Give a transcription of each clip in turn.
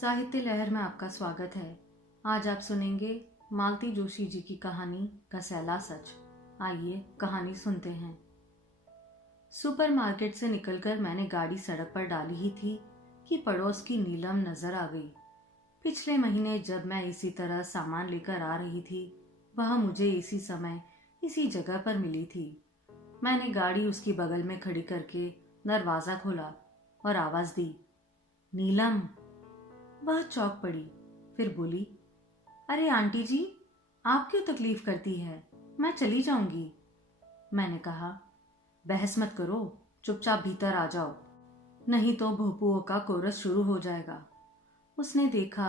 साहित्य लहर में आपका स्वागत है। आज आप सुनेंगे मालती जोशी जी की कहानी घसेला सच। आइए कहानी सुनते हैं। सुपरमार्केट से निकलकर मैंने गाड़ी सड़क पर डाली ही थी कि पड़ोस की नीलम नजर आ गई। पिछले महीने जब मैं इसी तरह सामान लेकर आ रही थी, वह मुझे इसी समय इसी जगह पर मिली थी। मैंने गाड़ी उसकी बगल में खड़ी करके दरवाजा खोला और आवाज दी, नीलम। वह चौंक पड़ी, फिर बोली, अरे आंटी जी, आप क्यों तकलीफ करती है, मैं चली जाऊंगी। मैंने कहा, बहस मत करो, चुपचाप भीतर आ जाओ, नहीं तो भोपुओं का कोरस शुरू हो जाएगा। उसने देखा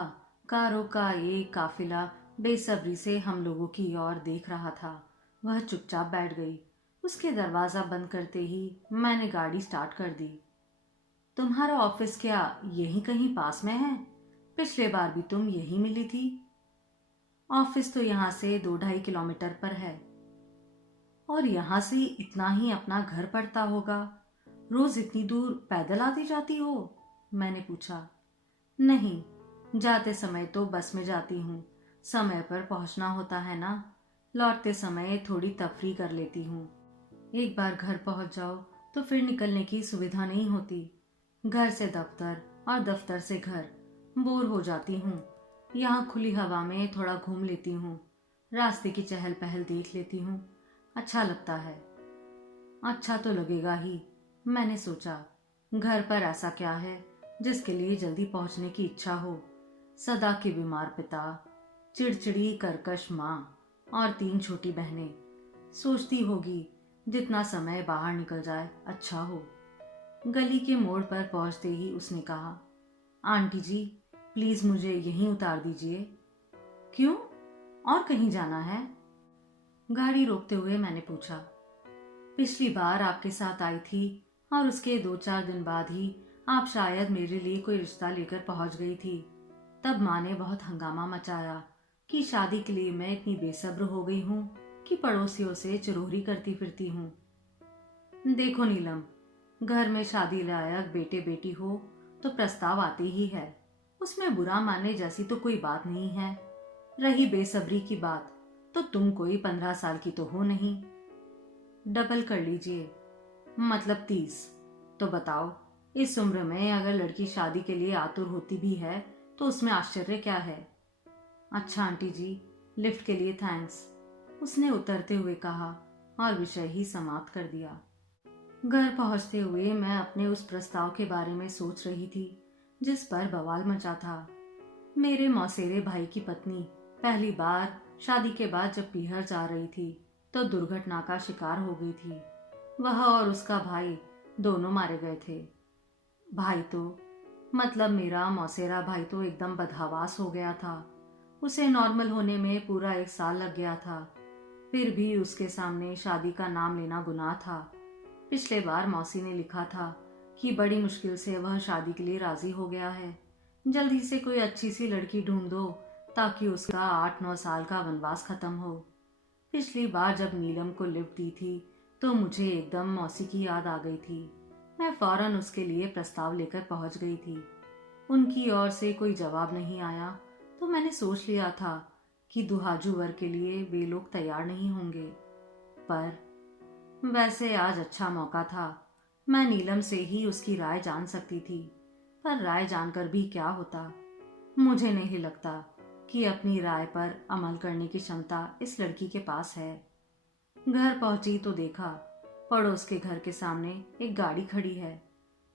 कारों का एक काफिला बेसब्री से हम लोगों की ओर देख रहा था। वह चुपचाप बैठ गई। उसके दरवाजा बंद करते ही मैंने गाड़ी स्टार्ट कर दी। तुम्हारा ऑफिस क्या यहीं कहीं पास में है? पिछले बार भी तुम यहीं मिली थी। ऑफिस तो यहाँ से 2-2.5 किलोमीटर पर है। और यहाँ से इतना ही अपना घर पड़ता होगा। रोज इतनी दूर पैदल आती जाती हो? मैंने पूछा। नहीं, जाते समय तो बस में जाती हूँ, समय पर पहुंचना होता है ना। लौटते समय थोड़ी तफरी कर लेती हूँ। एक बार घर पहुंच जाओ तो फिर निकलने की सुविधा नहीं होती। घर से दफ्तर और दफ्तर से घर, बोर हो जाती हूँ। यहाँ खुली हवा में थोड़ा घूम लेती हूँ, रास्ते की चहल पहल देख लेती हूँ, अच्छा लगता है। अच्छा तो लगेगा ही, मैंने सोचा। घर पर ऐसा क्या है जिसके लिए जल्दी पहुंचने की इच्छा हो? सदा के बीमार पिता, चिड़चिड़ी कर्कश माँ और 3 छोटी बहनें। सोचती होगी जितना समय बाहर निकल जाए अच्छा हो। गली के मोड़ पर पहुंचते ही उसने कहा, आंटी जी, प्लीज मुझे यहीं उतार दीजिए। क्यों, और कहीं जाना है? गाड़ी रोकते हुए मैंने पूछा। पिछली बार आपके साथ आई थी और उसके 2-4 दिन बाद ही आप शायद मेरे लिए कोई रिश्ता लेकर पहुंच गई थी। तब माँ ने बहुत हंगामा मचाया कि शादी के लिए मैं इतनी बेसब्र हो गई हूँ कि पड़ोसियों से चिरौरी करती फिरती हूँ। देखो नीलम, घर में शादी लायक बेटे बेटी हो तो प्रस्ताव आती ही है, उसमें बुरा मानने जैसी तो कोई बात नहीं है। रही बेसब्री की बात, तो तुम कोई 15 साल की तो हो नहीं। डबल कर लीजिए, मतलब 30। तो बताओ, इस उम्र में अगर लड़की शादी के लिए आतुर होती भी है तो उसमें आश्चर्य क्या है? अच्छा आंटी जी, लिफ्ट के लिए थैंक्स, उसने उतरते हुए कहा और विषय ही समाप्त कर दिया। घर पहुंचते हुए मैं अपने उस प्रस्ताव के बारे में सोच रही थी जिस पर बवाल मचा था। मेरे मौसेरे भाई की पत्नी पहली बार शादी के बाद जब पीहर जा रही थी तो दुर्घटना का शिकार हो गई थी। वह और उसका भाई दोनों मारे गए थे। भाई तो मतलब मेरा मौसेरा भाई तो एकदम बदहवास हो गया था। उसे नॉर्मल होने में पूरा 1 साल लग गया था। फिर भी उसके सामने शादी का नाम लेना गुनाह था। पिछले बार मौसी ने लिखा था कि बड़ी मुश्किल से वह शादी के लिए राजी हो गया है। जल्दी से कोई अच्छी सी लड़की ढूंढ दो ताकि उसका 8-9 साल का वनवास खत्म हो। पिछली बार जब नीलम को लिफ्ट दी थी तो मुझे एकदम मौसी की याद आ गई थी। मैं फौरन उसके लिए प्रस्ताव लेकर पहुंच गई थी। उनकी ओर से कोई जवाब नहीं आया तो मैंने सोच लिया था कि दुहाजू वर के लिए वे लोग तैयार नहीं होंगे। पर वैसे आज अच्छा मौका था, मैं नीलम से ही उसकी राय जान सकती थी। पर राय जानकर भी क्या होता? मुझे नहीं लगता कि अपनी राय पर अमल करने की क्षमता इस लड़की के पास है। घर पहुंची तो देखा पड़ोस के घर के सामने एक गाड़ी खड़ी है।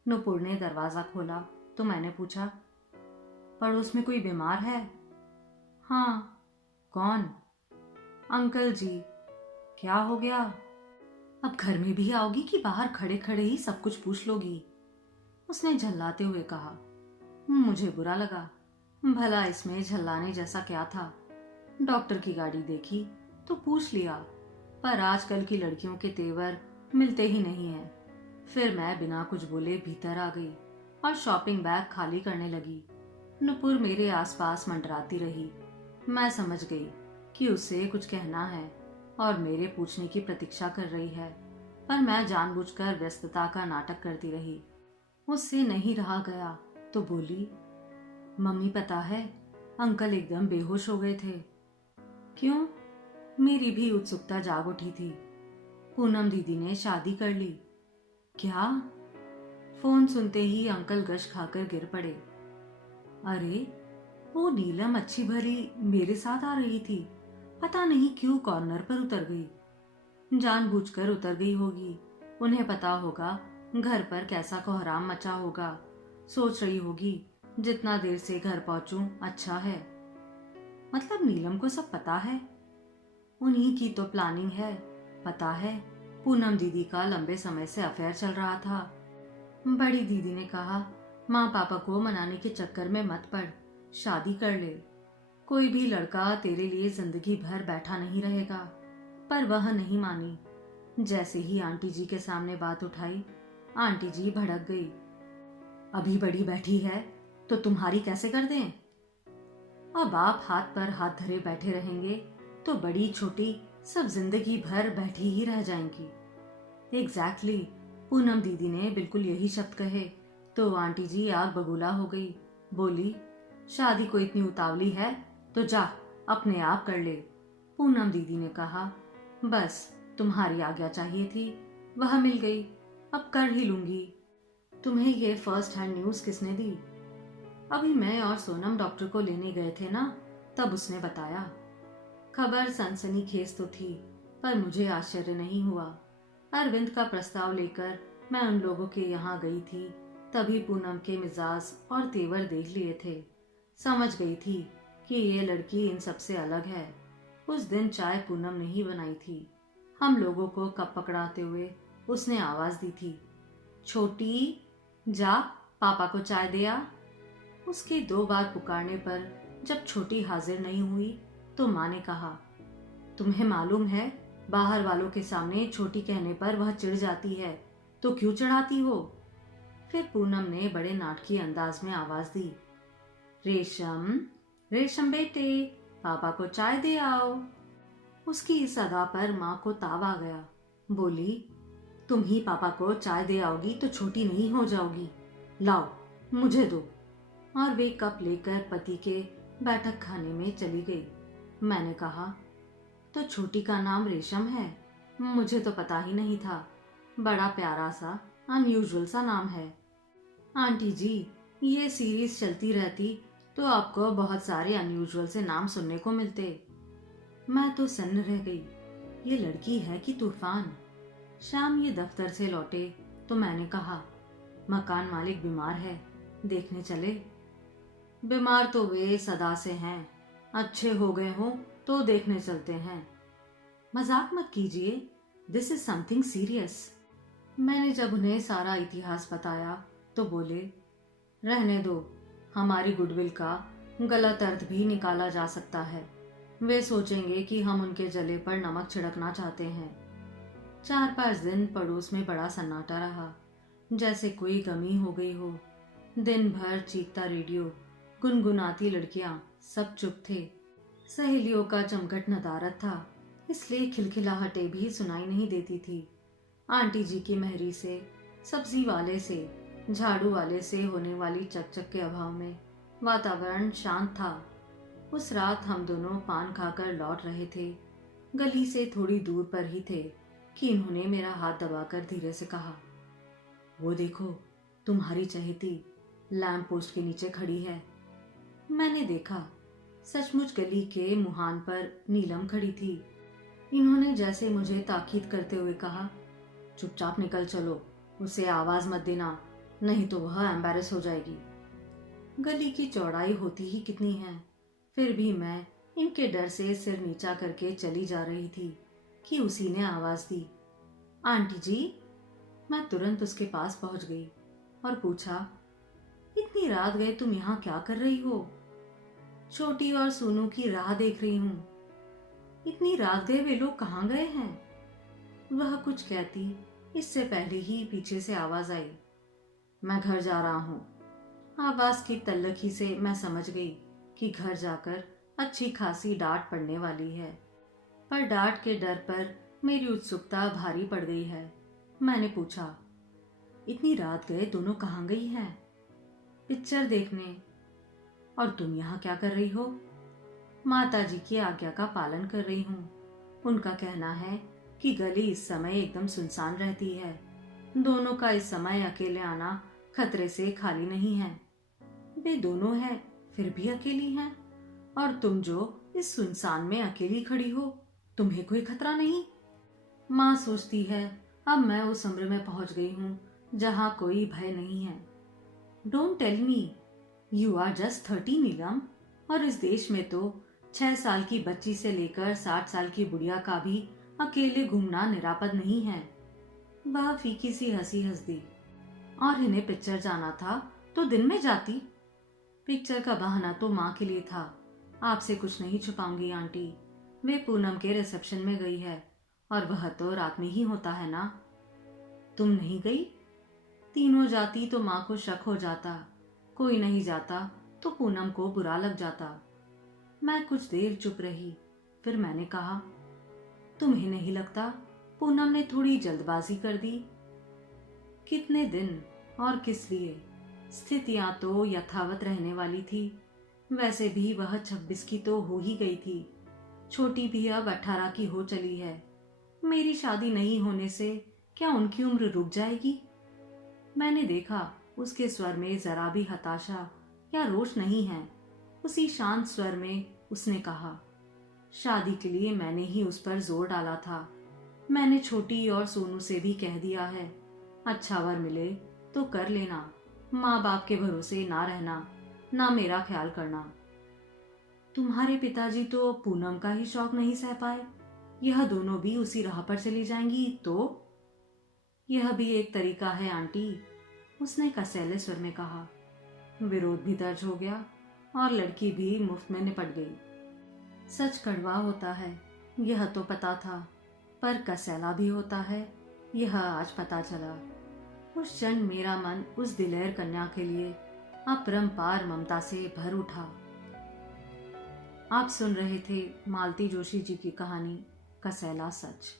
नुपुर ने दरवाजा खोला तो मैंने पूछा, पड़ोस में कोई बीमार है? हाँ। कौन? अंकल जी। क्या हो गया? अब घर में भी आओगी कि बाहर खड़े खड़े ही सब कुछ पूछ लोगी? उसने झल्लाते हुए कहा। मुझे बुरा लगा, भला इसमें झल्लाने जैसा क्या था? डॉक्टर की गाड़ी देखी तो पूछ लिया, पर आजकल की लड़कियों के तेवर मिलते ही नहीं है। फिर मैं बिना कुछ बोले भीतर आ गई और शॉपिंग बैग खाली करने लगी। नुपुर मेरे आसपास मंडराती रही। मैं समझ गई कि उसे कुछ कहना है और मेरे पूछने की प्रतीक्षा कर रही है, पर मैं जानबूझकर व्यस्तता का नाटक करती रही। उससे नहीं रहा गया तो बोली, मम्मी पता है, अंकल एकदम बेहोश हो गए थे। क्यों? मेरी भी उत्सुकता जाग उठी थी। पूनम दीदी ने शादी कर ली। क्या? फोन सुनते ही अंकल गश खाकर गिर पड़े। अरे, वो नीलम अच्छी भली मेरे साथ आ रही थी, पता नहीं क्यों कॉर्नर पर उतर गई। जानबूझकर उतर गई होगी। उन्हें पता होगा घर पर कैसा कोहराम मचा होगा। सोच रही होगी जितना देर से घर पहुंचूं अच्छा है। मतलब नीलम को सब पता है। उन्हीं की तो प्लानिंग है। पता है, पूनम दीदी का लंबे समय से अफेयर चल रहा था। बड़ी दीदी ने कहा, माँ पापा को मनाने के चक्कर में मत पड़, शादी कर ले। कोई भी लड़का तेरे लिए जिंदगी भर बैठा नहीं रहेगा। पर वह नहीं मानी। जैसे ही आंटी जी के सामने बात उठाई, आंटी जी भड़क गई। अभी बड़ी बैठी है तो तुम्हारी कैसे कर दें? अब आप हाथ पर हाथ धरे बैठे रहेंगे तो बड़ी छोटी सब जिंदगी भर बैठी ही रह जाएंगी। एग्जैक्टली, पूनम दीदी ने बिल्कुल यही शब्द कहे तो आंटी जी आग बबूला हो गई। बोली, शादी को इतनी उतावली है तो जा अपने आप कर ले। पूनम दीदी ने कहा, बस तुम्हारी आज्ञा चाहिए थी, वह मिल गई, अब कर ही लूंगी। तुम्हें ये फर्स्ट हैंड न्यूज किसने दी? अभी मैं और सोनम डॉक्टर को लेने गए थे ना, तब उसने बताया। खबर सनसनीखेज तो थी, पर मुझे आश्चर्य नहीं हुआ। अरविंद का प्रस्ताव लेकर मैं उन लोगों के यहाँ गई थी, तभी पूनम के मिजाज और तेवर देख लिए थे। समझ गई थी कि ये लड़की इन सबसे अलग है। उस दिन चाय पूनम ने ही बनाई थी। हम लोगों को कप पकड़ाते हुए उसने आवाज दी थी, छोटी, जा पापा को चाय दे आ। उसके 2 बार पुकारने पर जब छोटी हाजिर नहीं हुई तो माँ ने कहा, तुम्हें मालूम है बाहर वालों के सामने छोटी कहने पर वह चिढ़ जाती है, तो क्यों चढ़ाती हो? फिर पूनम ने बड़े नाटकीय अंदाज में आवाज दी, रेशम, रेशम बेटे, पापा को चाय दे आओ। उसकी इस अदा पर माँ को ताव आ गया। बोली, तुम ही पापा को चाय दे आओगी तो छोटी नहीं हो जाओगी, लाओ मुझे दो। और वे कप लेकर पति के बैठक खाने में चली गई। मैंने कहा, तो छोटी का नाम रेशम है? मुझे तो पता ही नहीं था। बड़ा प्यारा सा अनयूजुअल सा नाम है। आंटी जी, ये सीरीज चलती रहती तो आपको बहुत सारे अनयूजुअल से नाम सुनने को मिलते। मैं तो सन्न रह गई। ये लड़की है कि तूफान। शाम ये दफ्तर से लौटे तो मैंने कहा, मकान मालिक बीमार है, देखने चले? बीमार तो वे सदा से हैं, अच्छे हो गए हो तो देखने चलते हैं। मजाक मत कीजिए, दिस इज समथिंग सीरियस। मैंने जब उन्हें सारा इतिहास बताया तो बोले, रहने दो, हमारी गुडविल का गलत अर्थ भी निकाला जा सकता है। वे सोचेंगे कि हम उनके जले पर नमक छिड़कना चाहते हैं। 4-5 दिन पड़ोस में बड़ा सन्नाटा रहा, जैसे कोई गमी हो गई हो। दिन भर चीखता रेडियो, गुनगुनाती लड़कियां, सब चुप थे। सहेलियों का चमकट नदारद था, इसलिए खिलखिलाहटें भी सुनाई नहीं देती थी। आंटी जी की मेहरी से, सब्जी वाले से, झाड़ू वाले से होने वाली चकचक के अभाव में वातावरण शांत था। उस रात हम दोनों पान खाकर लौट रहे थे। गली से थोड़ी दूर पर ही थे कि इन्होंने मेरा हाथ दबाकर धीरे से कहा, वो देखो, तुम्हारी चहेती लैंप पोस्ट के नीचे खड़ी है। मैंने देखा, सचमुच गली के मुहान पर नीलम खड़ी थी। इन्होंने जैसे मुझे ताकीद करते हुए कहा, चुपचाप निकल चलो, उसे आवाज मत देना, नहीं तो वह एम्बैरेस हो जाएगी। गली की चौड़ाई होती ही कितनी है, फिर भी मैं इनके डर से सिर नीचा करके चली जा रही थी कि उसी ने आवाज दी, आंटी जी। मैं तुरंत उसके पास पहुंच गई और पूछा, इतनी रात गए तुम यहाँ क्या कर रही हो? छोटी और सोनू की राह देख रही हूँ। इतनी रात गए वे लोग कहाँ गए हैं? वह कुछ कहती इससे पहले ही पीछे से आवाज आई, मैं घर जा रहा हूँ। आवाज की तल्लखी से मैं समझ गई कि घर जाकर अच्छी खासी डांट पड़ने वाली है, पर डांट के डर पर मेरी उत्सुकता भारी पड़ गई है। मैंने पूछा, इतनी रात गए दोनों कहाँ गई हैं? पिक्चर देखने। और तुम यहाँ क्या कर रही हो? माता जी की आज्ञा का पालन कर रही हूँ। उनका कहना है कि गली इस समय एकदम सुनसान रहती है। दोनों का इस समय अकेले आना खतरे से खाली नहीं है। वे दोनों हैं, फिर भी अकेली हैं। और तुम जो इस सुनसान में अकेली खड़ी हो, तुम्हें कोई खतरा नहीं? माँ सोचती है अब मैं उस उम्र में पहुंच गई हूँ जहाँ कोई भय नहीं है। Don't tell me, you are just 30 Neelam. और इस देश में तो 6 साल की बच्ची से लेकर 60 साल की बुढ़िया का भी अकेले घूमना निरापद नहीं है। वह फीकी सी हंसी हंस दी। और इन्हें पिक्चर जाना था तो दिन में जाती। पिक्चर का बहाना तो माँ के लिए था। आपसे कुछ नहीं छुपाऊंगी आंटी, वे पूनम के रिसेप्शन में गई है और वह तो रात में ही होता है ना। तुम नहीं गई? तीनों जाती तो माँ को शक हो जाता, कोई नहीं जाता तो पूनम को बुरा लग जाता। मैं कुछ देर चुप रही, फिर मैंने कहा, तुम्हें नहीं लगता पूनम ने थोड़ी जल्दबाजी कर दी? कितने दिन और किस लिए? स्थितियां तो यथावत रहने वाली थी। वैसे भी वह 26 की तो हो ही गई थी। छोटी भी अब 18 की हो चली है। मेरी शादी नहीं होने से क्या उनकी उम्र रुक जाएगी? मैंने देखा उसके स्वर में जरा भी हताशा या रोष नहीं है। उसी शांत स्वर में उसने कहा, शादी के लिए मैंने ही उस पर जोर डाला था। मैंने छोटी और सोनू से भी कह दिया है, अच्छा वर मिले तो कर लेना, माँ बाप के भरोसे ना रहना, ना मेरा ख्याल करना। तुम्हारे पिताजी तो पूनम का ही शौक नहीं सह पाए, यह दोनों भी उसी राह पर चली जाएंगी तो? यह भी एक तरीका है आंटी, उसने कसैले स्वर में कहा। विरोध भी दर्ज हो गया और लड़की भी मुफ्त में निपट गई। सच कड़वा होता है, यह तो पता था, पर कसैला भी होता है, यह आज पता चला। उस क्षण मेरा मन उस दिलेर कन्या के लिए अपरंपार ममता से भर उठा। आप सुन रहे थे मालती जोशी जी की कहानी कसैला सच।